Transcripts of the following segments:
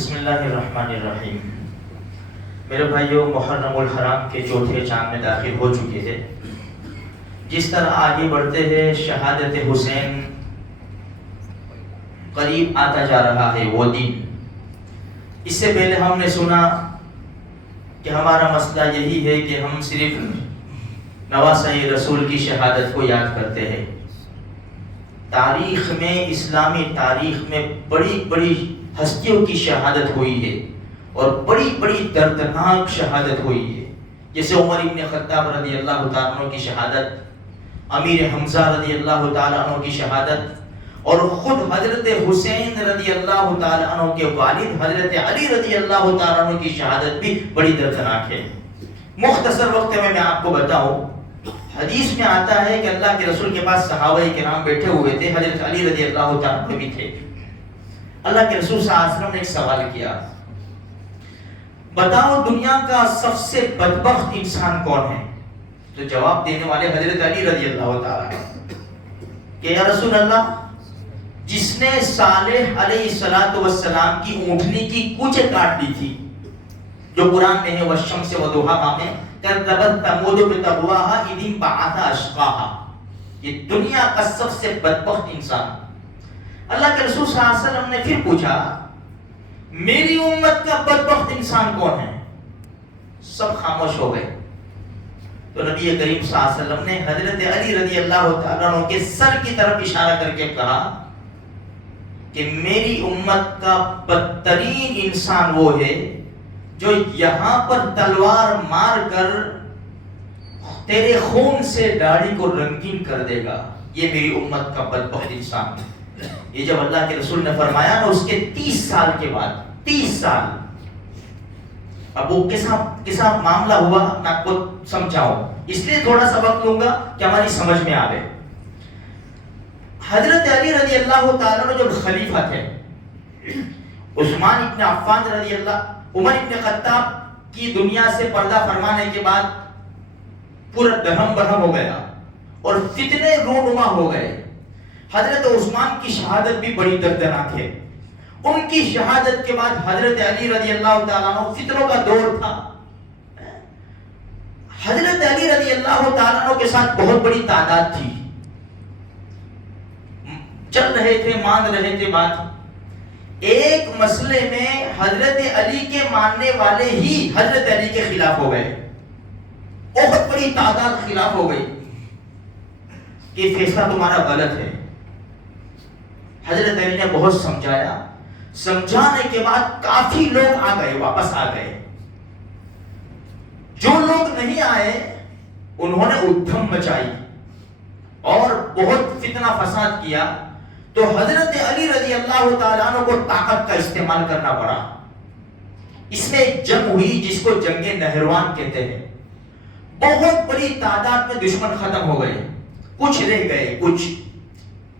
بسم اللہ الرحمن الرحیم۔ میرے بھائیوں، محرم الحرام کے چوتھے چاند میں داخل ہو چکے ہیں۔ جس طرح آگے بڑھتے ہیں شہادت حسین قریب آتا جا رہا ہے وہ دن۔ اس سے پہلے ہم نے سنا کہ ہمارا مسئلہ یہی ہے کہ ہم صرف نواسۂ رسول کی شہادت کو یاد کرتے ہیں۔ تاریخ میں، اسلامی تاریخ میں بڑی بڑی ہستیوں کی شہادت ہوئی ہے اور بڑی بڑی دردناک شہادت ہوئی ہے، جیسے عمر ابن خطاب رضی اللہ تعالیٰ عنہ کی شہادت، امیر حمزہ رضی اللہ تعالیٰ عنہ کی شہادت، اور خود حضرت حسین رضی اللہ تعالیٰ عنہ کے والد حضرت علی رضی اللہ تعالیٰ عنہ کی شہادت بھی بڑی دردناک ہے۔ مختصر وقت میں آپ کو بتاؤں، حدیث میں آتا ہے کہ اللہ کے رسول کے پاس صحابہ کرام بیٹھے ہوئے تھے، حضرت علی رضی اللہ تعالیٰ عنہ بھی تھے۔ اللہ کے رسول صلی اللہ علیہ وسلم نے ایک سوال کیا، بتاؤ دنیا کا سب سے بدبخت انسان کون ہے؟ تو جواب دینے والے حضرت علی رضی اللہ تعالیٰ عنہ کہ یا رسول اللہ، جس نے صالح علیہ السلام کی اونٹنی کی کونچیں کاٹ دی تھی، جو قرآن میں ہے والشمس وضحاها میں کذبت ثمود بطغواها اذ انبعث اشقاها، یہ دنیا کا سب سے بدبخت انسان۔ اللہ کے رسول صلی اللہ علیہ وسلم نے پھر پوچھا، میری امت کا بدبخت انسان کون ہے؟ سب خاموش ہو گئے۔ تو نبی کریم صلی اللہ علیہ وسلم نے حضرت علی رضی اللہ تعالیٰ عنہ کے سر کی طرف اشارہ کر کے کہا کہ میری امت کا بدترین انسان وہ ہے جو یہاں پر تلوار مار کر تیرے خون سے داڑھی کو رنگین کر دے گا، یہ میری امت کا بدبخت انسان ہے۔ یہ جب اللہ کے رسول نے فرمایا نا، اس کے 30 سال کے بعد، 30 سال، اب وہ کیسا معاملہ ہوا میں آپ کو سمجھاؤں، اس لیے تھوڑا سا وقت لوں گا کہ ہماری سمجھ میں آوے۔ حضرت علی رضی اللہ تعالیٰ عنہ جب خلیفہ تھے، عثمان ابن عفان رضی اللہ، عمر ابن خطاب کی دنیا سے پردہ فرمانے کے بعد پورا دہم بہم ہو گیا اور فتنے رونما ہو گئے۔ حضرت عثمان کی شہادت بھی بڑی دردناک ہے۔ ان کی شہادت کے بعد حضرت علی رضی اللہ تعالیٰ عنہ، فتنوں کا دور تھا، حضرت علی رضی اللہ تعالیٰ عنہ کے ساتھ بہت بڑی تعداد تھی، چل رہے تھے، مان رہے تھے بات۔ ایک مسئلے میں حضرت علی کے ماننے والے ہی حضرت علی کے خلاف ہو گئے، بہت بڑی تعداد خلاف ہو گئی کہ فیصلہ تمہارا غلط ہے۔ حضرت علی نے بہت سمجھایا، سمجھانے کے بعد کافی لوگ آ گئے، واپس آ گئے۔ جو لوگ نہیں آئے انہوں نے ادھم مچائی اور بہت فتنہ فساد کیا، تو حضرت علی رضی اللہ تعالیٰ عنہ کو طاقت کا استعمال کرنا پڑا۔ اس میں ایک جنگ ہوئی جس کو جنگ نہروان کہتے ہیں۔ بہت بڑی تعداد میں دشمن ختم ہو گئے، کچھ رہ گئے، کچھ،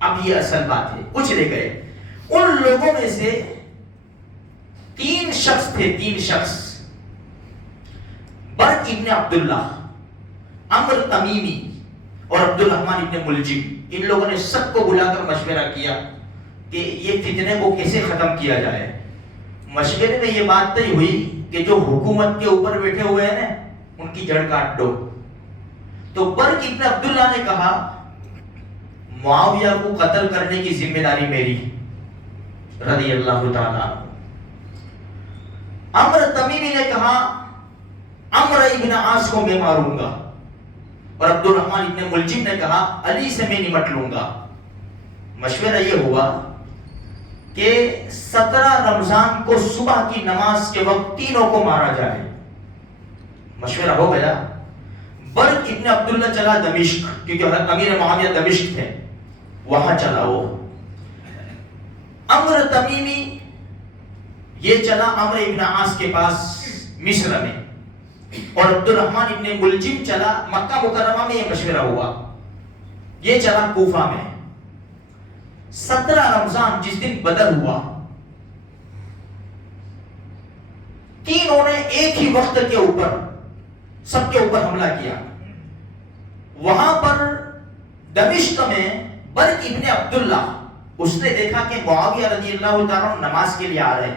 اب یہ اصل بات ہے، کچھ رہ گئے۔ ان لوگوں میں سے 3 شخص تھے، 3 شخص، برق ابن عبداللہ، عمرو تمیمی اور عبد الرحمن ابن ملجم۔ ان لوگوں نے سب کو بلا کر مشورہ کیا کہ یہ فتنے کو کیسے ختم کیا جائے۔ مشورے میں یہ بات طے ہوئی کہ جو حکومت کے اوپر بیٹھے ہوئے ہیں نا، ان کی جڑ کاٹ دو۔ تو برق ابن عبداللہ نے کہا، معاویہ کو قتل کرنے کی ذمہ داری میری، رضی اللہ تعالیٰ عنہ۔ عمرو تمیمی نے کہا، عمرو ابن عاص کو میں ماروں گا، اور عبد الرحمن ابن ملجم نے کہا، علی سے میں نمٹ لوں گا۔ مشورہ یہ ہوا کہ 17 رمضان کو صبح کی نماز کے وقت تینوں کو مارا جائے۔ مشورہ ہو گیا۔ برق ابن عبداللہ چلا دمشق، کیونکہ امیر معاویہ دمشق تھے، وہاں چلا وہ۔ عمرو تمیمی یہ چلا عمرو ابن عاص کے پاس مصر میں، اور عبد الرحمن ابن ملجم چلا مکہ مکرمہ میں۔ یہ مشورہ ہوا، یہ چلا کوفہ میں۔ 17 رمضان جس دن بدر ہوا، تینوں نے ایک ہی وقت کے اوپر سب کے اوپر حملہ کیا۔ وہاں پر دمشق میں برق ابن عبداللہ، اس نے دیکھا کہ معاویہ رضی اللہ تعالیٰ عنہ نماز کے لیے آ رہے،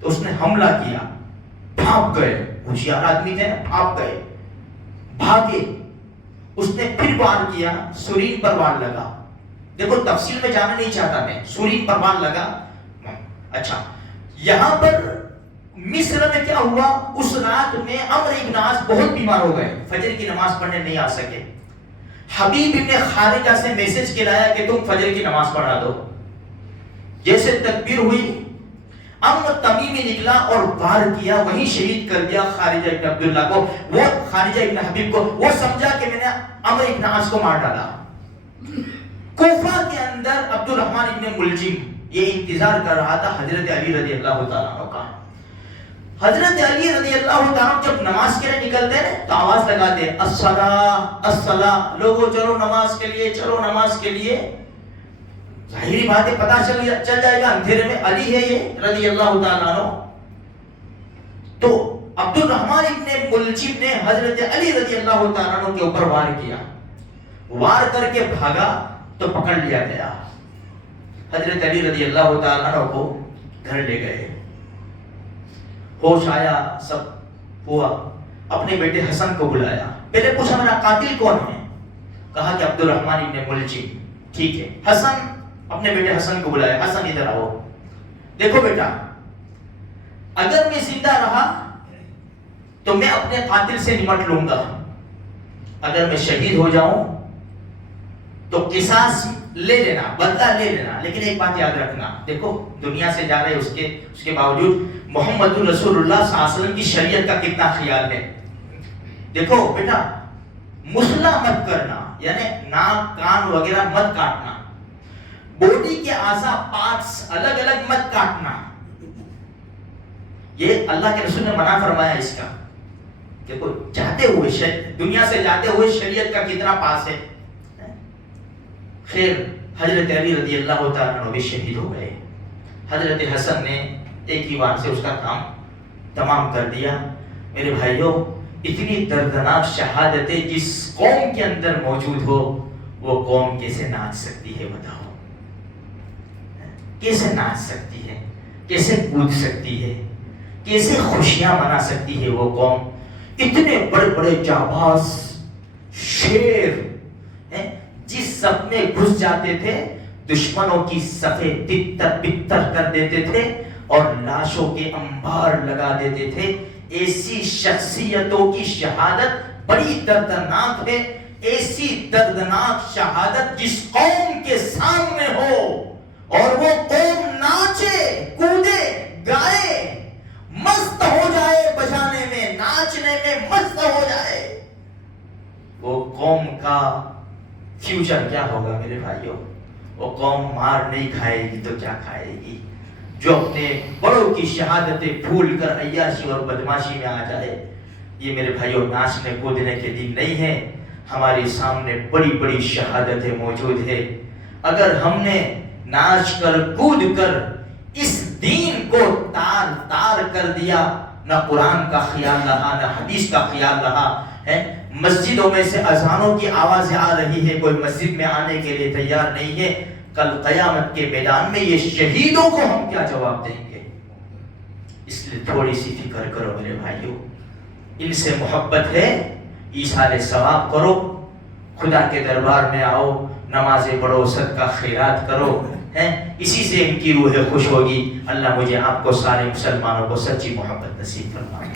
تو اس نے حملہ کیا، بھاگ گئے، ہوشیار آدمی تھے، بھاگ گئے، بھاگے، اس نے پھر وار کیا، سورین پر وار لگا. دیکھو تفصیل میں جانا نہیں چاہتا میں، سورین پر وار لگا. اچھا یہاں پر مصر میں کیا ہوا، اس رات میں عمرو ابن عاص بہت بیمار ہو گئے، فجر کی نماز پڑھنے نہیں آ سکے. حبیب ابن خارجہ سے میسج کلایا کہ تم فجر کی نماز پڑھا دو. جیسے تکبیر ہوئی، تمیمی نکلا اور وار کیا، وہیں شہید کر دیا خارجہ ابن عبداللہ کو. وہ خارجہ ابن حبیب کو، وہ سمجھا کہ میں نے عمرو ابن عاص کو مار ڈالا. کوفہ کے اندر عبد الرحمن ابن ملجم یہ انتظار کر رہا تھا حضرت علی رضی اللہ تعالیٰ عنہ کا. حضرت علی رضی اللہ تعالیٰ عنہ جب نماز کے لیے نکلتے ہیں تو آواز لگاتے ہیں الصلاۃ الصلاۃ، لوگوں چلو نماز کے لیے، چلو نماز کے لیے. ظاہری بات ہے پتہ چل جائے گا اندھیرے میں علی ہے یہ رضی اللہ تعالیٰ عنہ. تو عبد الرحمن ابن ملجم نے حضرت علی رضی اللہ تعالیٰ عنہ کے اوپر وار کیا، وار کر کے بھاگا تو پکڑ لیا گیا. حضرت علی رضی اللہ تعالیٰ عنہ کو گھر لے گئے، ہوش آیا، سب ہوا. اپنے بیٹے حسن کو بلایا، پہلے پوچھا میرا قاتل کون ہے؟ کہا کہ عبد الرحمن ابن ملجم. ٹھیک ہے، حسن اپنے بیٹے حسن کو بلایا، حسن ادھر آؤ، دیکھو بیٹا اگر میں زندہ رہا تو میں اپنے قاتل سے نمٹ لوں گا، اگر میں شہید ہو جاؤں تو قصاص لے لینا، بدلہ لے لینا. لیکن ایک بات یاد رکھنا، دیکھو دنیا سے جا رہے اس کے باوجود محمد رسول اللہ صلی اللہ علیہ وسلم کی شریعت کا کتنا خیال ہے. دیکھو بیٹا مسئلہ مت کرنا، یعنی ناک کان وغیرہ مت کاٹنا، باڈی کے اعضاء پارٹس الگ الگ مت کاٹنا. یہ اللہ کے رسول نے منع فرمایا اس کا. دیکھو جاتے ہوئے دنیا سے جاتے ہوئے شریعت کا کتنا پاس ہے. خیر حضرت علی رضی اللہ تعالیٰ عنہ بھی شہید ہو گئے. حضرت حسن نے ایک ہی بار سے اس کا کام تمام کر دیا. میرے بھائیوں اتنی دردناک شہادتیں جس قوم کے اندر موجود ہو وہ قوم کیسے ناچ سکتی ہے؟ بتاؤ کیسے ناچ سکتی ہے، کیسے کود سکتی ہے، کیسے خوشیاں منا سکتی ہے وہ قوم. اتنے بڑے بڑے جانباز شیر جس صف میں گھس جاتے تھے دشمنوں کی صفیں تتر بتر کر دیتے تھے اور لاشوں کے انبار لگا دیتے تھے. ایسی شخصیتوں کی شہادت بڑی دردناک ہے. ایسی دردناک شہادت جس قوم کے سامنے ہو اور وہ قوم ناچے کودے گائے مست ہو جائے، بجانے میں ناچنے میں مست ہو جائے، وہ قوم کا فیوچر کیا ہوگا میرے بھائیوں؟ وہ قوم مار نہیں کھائے گی تو کیا کھائے گی؟ جو اپنے بڑوں کی شہادتیں بھول کر عیاشی اور بدماشی میں آ جائے. یہ میرے بھائیوں ناچنے کودنے کے دن نہیں ہے. ہمارے سامنے بڑی بڑی شہادتیں موجود ہے. اگر ہم نے ناچ کر کود کر اس دین کو تار تار کر دیا، نہ قرآن کا خیال رہا نہ حدیث کا خیال رہا ہے. مسجدوں میں سے اذانوں کی آوازیں آ رہی ہے، کوئی مسجد میں آنے کے لیے تیار نہیں ہے. کل قیامت کے میدان میں یہ شہیدوں کو ہم کیا جواب دیں گے؟ اس لیے تھوڑی سی فکر کرو میرے بھائیوں. ان سے محبت ہے، ایثار ثواب کرو، خدا کے دربار میں آؤ، نمازیں پڑھو، صدقہ خیرات کرو، اسی سے ان کی روح خوش ہوگی. اللہ مجھے آپ کو سارے مسلمانوں کو سچی محبت نصیب فرمائے.